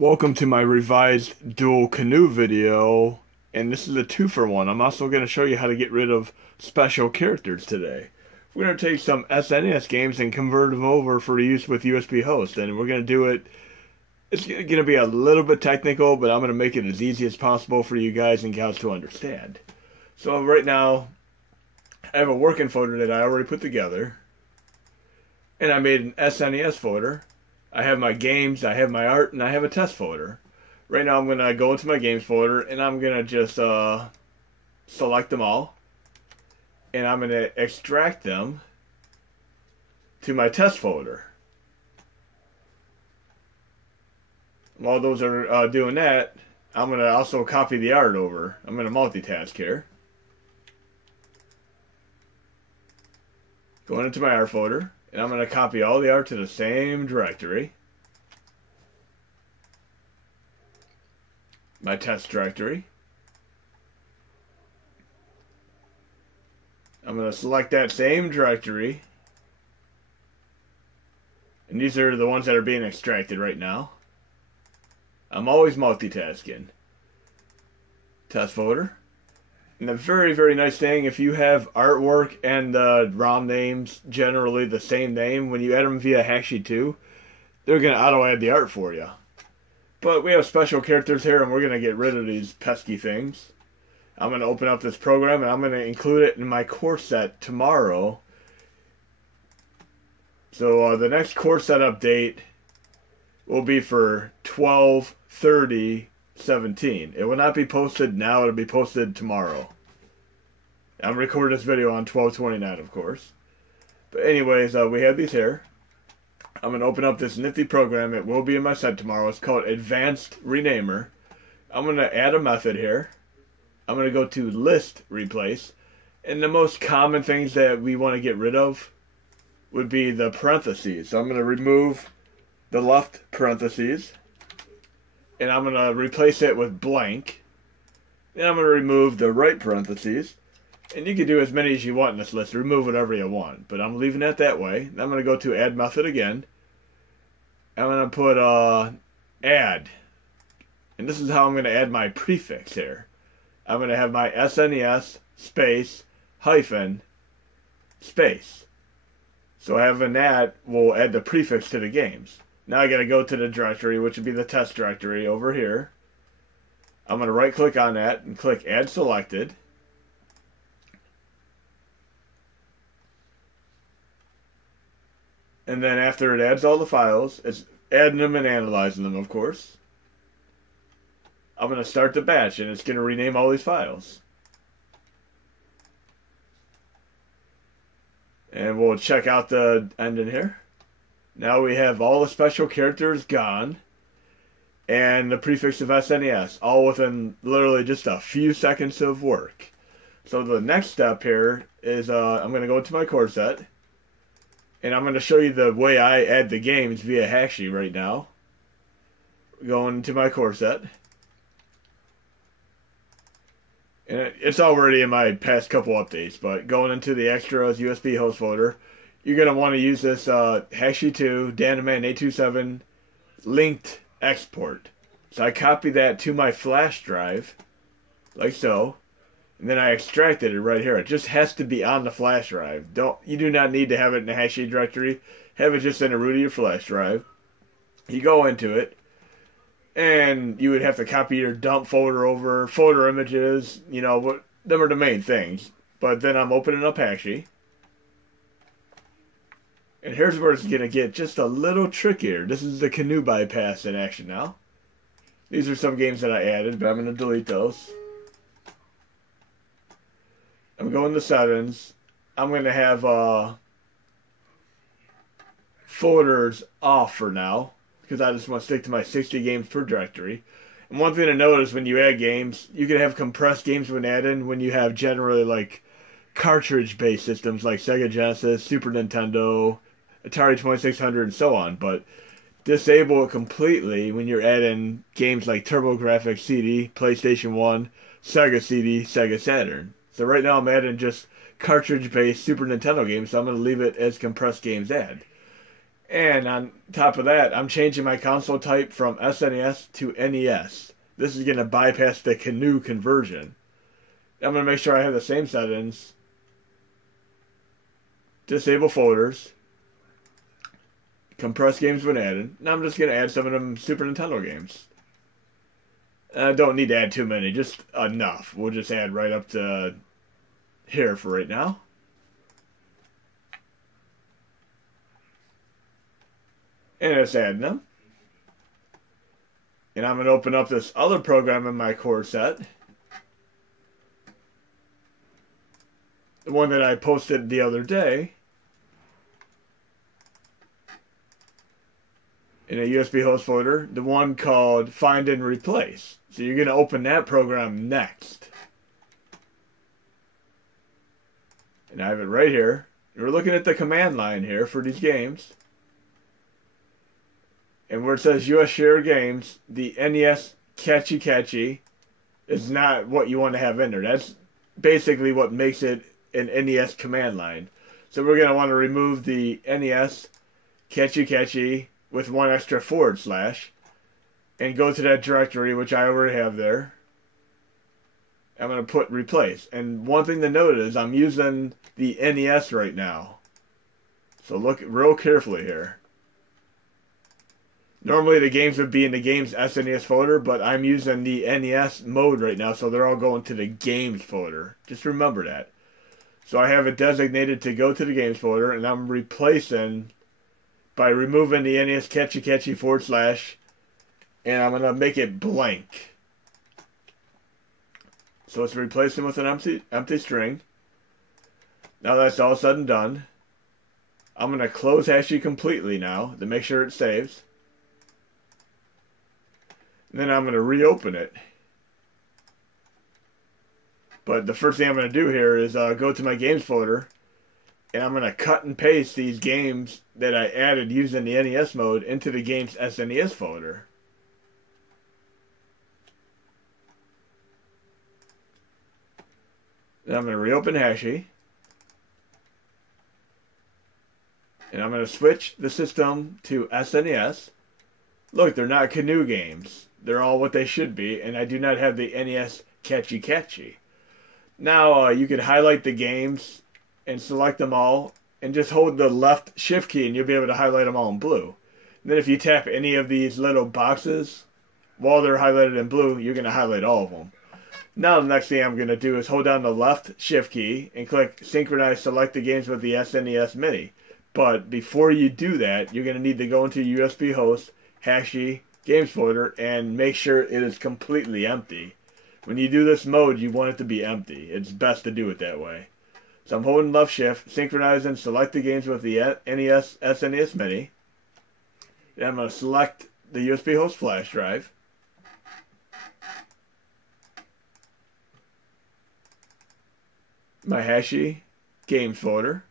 Welcome to my revised dual Canoe video, and this is a 2-for-1. I'm also going to show you how to get rid of special characters today. We're going to take some SNES games and convert them over for use with USB host, and we're going to do it. It's going to be a little bit technical, but I'm going to make it as easy as possible for you guys and gals to understand. So right now, I have a working folder that I already put together, and I made an SNES folder. I have my games, I have my art, and I have a test folder. Right now I'm going to go into my games folder, and I'm going to just select them all. And I'm going to extract them to my test folder. While those are doing that, I'm going to also copy the art over. I'm going to multitask here. Going into my art folder. And I'm going to copy all the art to the same directory. My test directory. I'm going to select that same directory. And these are the ones that are being extracted right now. I'm always multitasking. Test folder. And a very, very nice thing, if you have artwork and the ROM names generally the same name, when you add them via Hacksheet 2, they're going to auto-add the art for you. But we have special characters here, and we're going to get rid of these pesky things. I'm going to open up this program, and I'm going to include it in my course set tomorrow. So the next course set update will be for 12/30/17. It will not be posted now, it'll be posted tomorrow. I'm recording this video on 12/29, of course. But anyways, we have these here. I'm going to open up this nifty program. It will be in my set tomorrow. It's called Advanced Renamer. I'm going to add a method here. I'm going to go to List Replace. And the most common things that we want to get rid of would be the parentheses. So I'm going to remove the left parentheses. And I'm going to replace it with blank. Then I'm going to remove the right parentheses. And you can do as many as you want in this list. Remove whatever you want. But I'm leaving it that way. Then I'm going to go to Add Method again. I'm going to put Add. And this is how I'm going to add my prefix here. I'm going to have my SNES space hyphen space. So having that will add the prefix to the games. Now I got to go to the directory, which would be the test directory over here. I'm going to right click on that and click Add Selected. And then after it adds all the files, it's adding them and analyzing them, of course. I'm going to start the batch, and it's going to rename all these files. And we'll check out the ending here. Now we have all the special characters gone, and the prefix of SNES, all within literally just a few seconds of work. So the next step here is I'm going to go into my core set, and I'm going to show you the way I add the games via Hacksheet right now. Going into my core set. And it's already in my past couple updates, but going into the extras USB host folder, you're going to want to use this Hacksheet 2 Danaman 827 linked export. So I copy that to my flash drive, like so. And then I extracted it right here. It just has to be on the flash drive. You do not need to have it in the Hacksheet directory. Have it just in the root of your flash drive. You go into it, and you would have to copy your dump folder over, folder images, you know, them are the main things. But then I'm opening up Hacksheet. And here's where it's going to get just a little trickier. This is the Canoe bypass in action now. These are some games that I added, but I'm going to delete those. I'm going to settings. I'm going to have folders off for now, because I just want to stick to my 60 games per directory. And one thing to note is when you add games, you can have compressed games when added when you have generally like cartridge-based systems like Sega Genesis, Super Nintendo, Atari 2600, and so on. But disable it completely when you're adding games like TurboGrafx CD, PlayStation 1, Sega CD, Sega Saturn. So right now I'm adding just cartridge-based Super Nintendo games, so I'm going to leave it as compressed games add. And on top of that, I'm changing my console type from SNES to NES. This is going to bypass the Canoe conversion. I'm going to make sure I have the same settings. Disable folders. Compress games when added. Now I'm just going to add some of them Super Nintendo games. I don't need to add too many, just enough. We'll just add right up to here for right now. And it's adding them. And I'm going to open up this other program in my core set. The one that I posted the other day. In a USB host folder. The one called Find and Replace. So you're going to open that program next. And I have it right here. We're looking at the command line here for these games. And where it says US Share Games, the NES Catchy is not what you want to have in there. That's basically what makes it an NES command line. So we're going to want to remove the NES Catchy with one extra / and go to that directory, which I already have there. I'm going to put replace. And one thing to note is I'm using the NES right now. So look real carefully here. Normally the games would be in the games SNES folder, but I'm using the NES mode right now, so they're all going to the games folder. Just remember that. So I have it designated to go to the games folder, and I'm replacing by removing the NES Catchy / and I'm going to make it blank. So it's replacing with an empty string. Now that's all said and done, I'm going to close Hashy completely now to make sure it saves. And then I'm going to reopen it. But the first thing I'm going to do here is go to my games folder. And I'm going to cut and paste these games that I added using the NES mode into the games SNES folder. Then I'm going to reopen Hashy. And I'm going to switch the system to SNES. Look, they're not Canoe games. They're all what they should be, and I do not have the NES Catchy. Now, you can highlight the games and select them all, and just hold the left shift key, and you'll be able to highlight them all in blue. And then if you tap any of these little boxes, while they're highlighted in blue, you're going to highlight all of them. Now, the next thing I'm going to do is hold down the left shift key, and click Synchronize Select the Games with the SNES Mini. But before you do that, you're going to need to go into USB host, Hashy, games folder, and make sure it is completely empty. When you do this mode, you want it to be empty. It's best to do it that way. So I'm holding left shift, synchronize and select the games with the NES SNES Mini. Then I'm going to select the USB host flash drive. My Hashy games folder.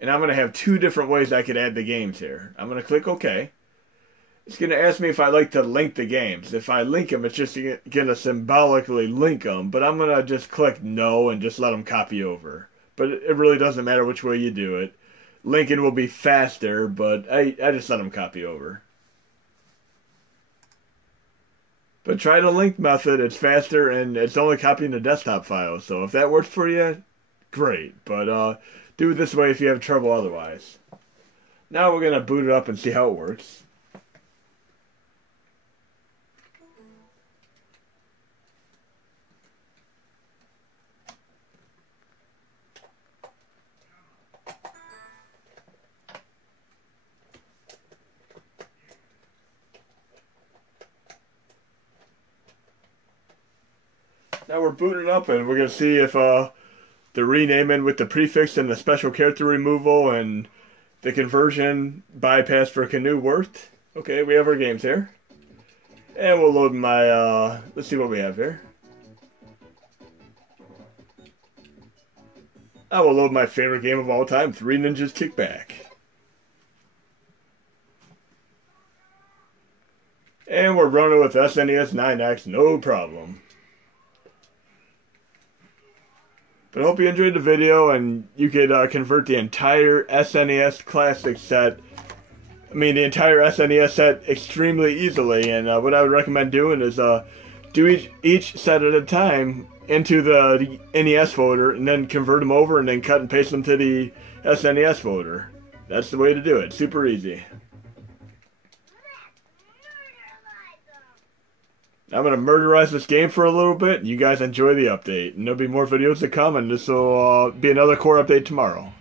And I'm going to have two different ways I could add the games here. I'm going to click OK. It's going to ask me if I like to link the games. If I link them, it's just going to symbolically link them. But I'm going to just click no and just let them copy over. But it really doesn't matter which way you do it. Linking will be faster, but I just let them copy over. But try the link method. It's faster and it's only copying the desktop file. So if that works for you, great. But do it this way if you have trouble otherwise. Now we're going to boot it up and see how it works. Now we're booting up and we're going to see if the renaming with the prefix and the special character removal and the conversion bypass for Canoe worked. Okay, we have our games here. And we'll load my, let's see what we have here. I will load my favorite game of all time, Three Ninjas Kick Back. And we're running with SNES 9X, no problem. But I hope you enjoyed the video and you could convert the entire SNES Classic set the entire SNES set extremely easily. And what I would recommend doing is do each set at a time into the NES folder, and then convert them over, and then cut and paste them to the SNES folder. That's the way to do it. Super easy. I'm going to murderize this game for a little bit. You guys enjoy the update. And there'll be more videos to come, and this will be another core update tomorrow.